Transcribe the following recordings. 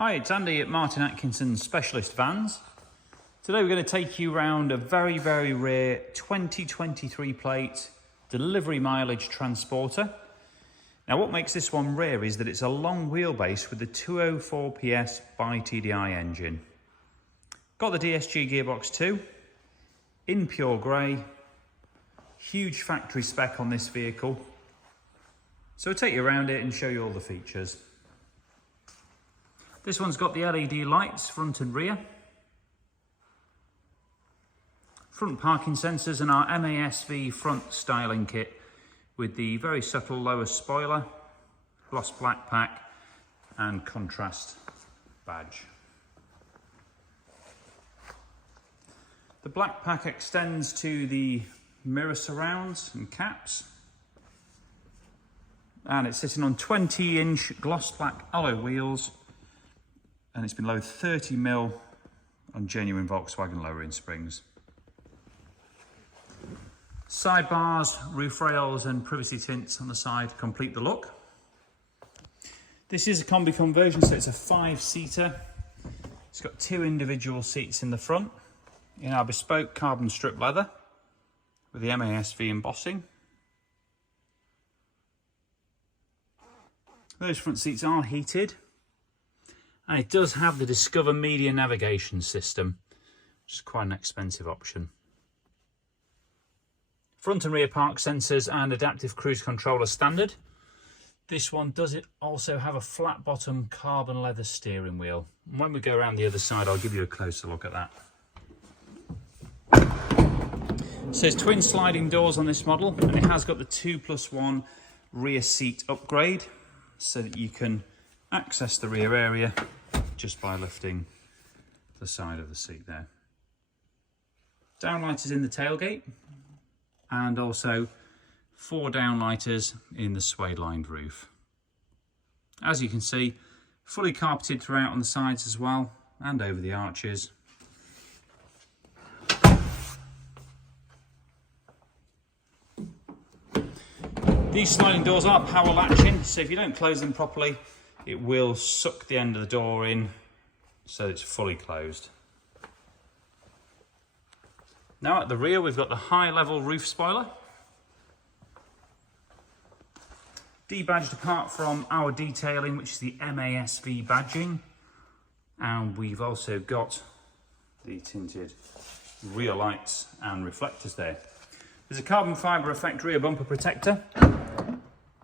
Hi, it's Andy at Martin Atkinson's Specialist Vans. Today we're going to take you around a very rare 2023 plate delivery mileage transporter. Now what makes this one rare is that it's a long wheelbase with the 204ps BiTDi engine. Got the DSG gearbox too, in pure grey, huge factory spec on this vehicle. So I'll take you around it and show you all the features. This one's got the LED lights front and rear, front parking sensors and our MASV front styling kit with the very subtle lower spoiler, gloss black pack and contrast badge. The black pack extends to the mirror surrounds and caps, and it's sitting on 20-inch gloss black alloy wheels, and it's been lowered 30mm on genuine Volkswagen lowering springs. Sidebars, roof rails and privacy tints on the side complete the look. This is a Kombi conversion, so it's a 5-seater. It's got 2 individual seats in the front in our bespoke carbon strip leather with the MASV embossing. Those front seats are heated. And it does have the Discover Media navigation system, which is quite an expensive option. Front and rear park sensors and adaptive cruise control are standard. This one does also have a flat bottom carbon leather steering wheel. And when we go around the other side, I'll give you a closer look at that. It says twin sliding doors on this model, and it has got the 2+1 rear seat upgrade so that you can access the rear area just by lifting the side of the seat there. Downlighters in the tailgate, and also 4 downlighters in the suede lined roof. As you can see, fully carpeted throughout on the sides as well and over the arches. These sliding doors are power latching, so if you don't close them properly, it will suck the end of the door in so it's fully closed. Now at the rear we've got the high level roof spoiler. Debadged apart from our detailing, which is the MASV badging. And we've also got the tinted rear lights and reflectors there. There's a carbon fibre effect rear bumper protector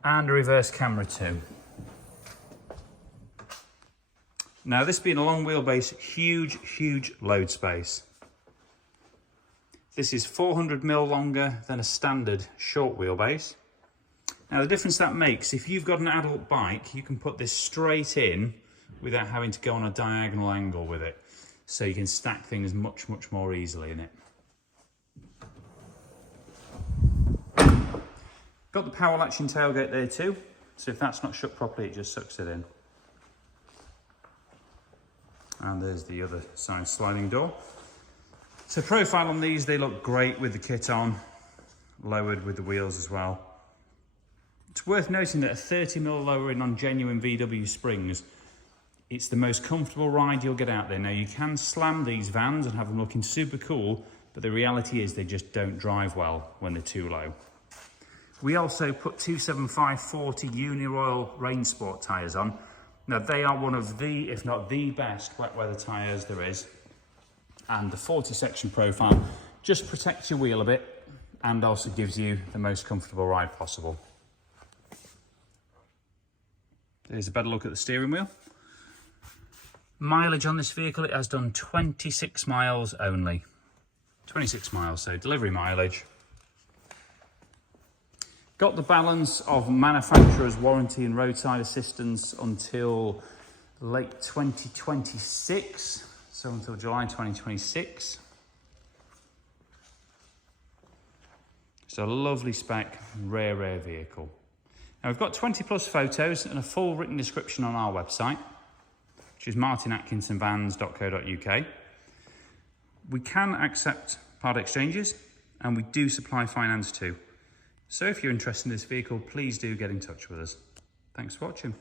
and a reverse camera too. Now this being a long wheelbase, huge load space. This is 400mm longer than a standard short wheelbase. Now the difference that makes, if you've got an adult bike, you can put this straight in without having to go on a diagonal angle with it. So you can stack things much more easily in it. Got the power latching tailgate there too, so if that's not shut properly, it just sucks it in. And there's the other side sliding door. So profile on these, they look great with the kit on, lowered with the wheels as well. It's worth noting that a 30mm lowering on genuine VW springs, it's the most comfortable ride you'll get out there. Now you can slam these vans and have them looking super cool, but the reality is they just don't drive well when they're too low. We also put 275/40 Uniroyal Rain Sport tyres on. Now they are one of the, if not the best wet weather tyres there is. And the 40 section profile just protects your wheel a bit and also gives you the most comfortable ride possible. Here's a better look at the steering wheel. Mileage on this vehicle, it has done 26 miles only. 26 miles, so delivery mileage. Got the balance of manufacturer's warranty and roadside assistance until late 2026, so until July 2026. It's a lovely spec, rare vehicle. Now we've got 20+ photos and a full written description on our website, which is martinatkinsonvans.co.uk. We can accept part exchanges and we do supply finance too. So if you're interested in this vehicle, please do get in touch with us. Thanks for watching.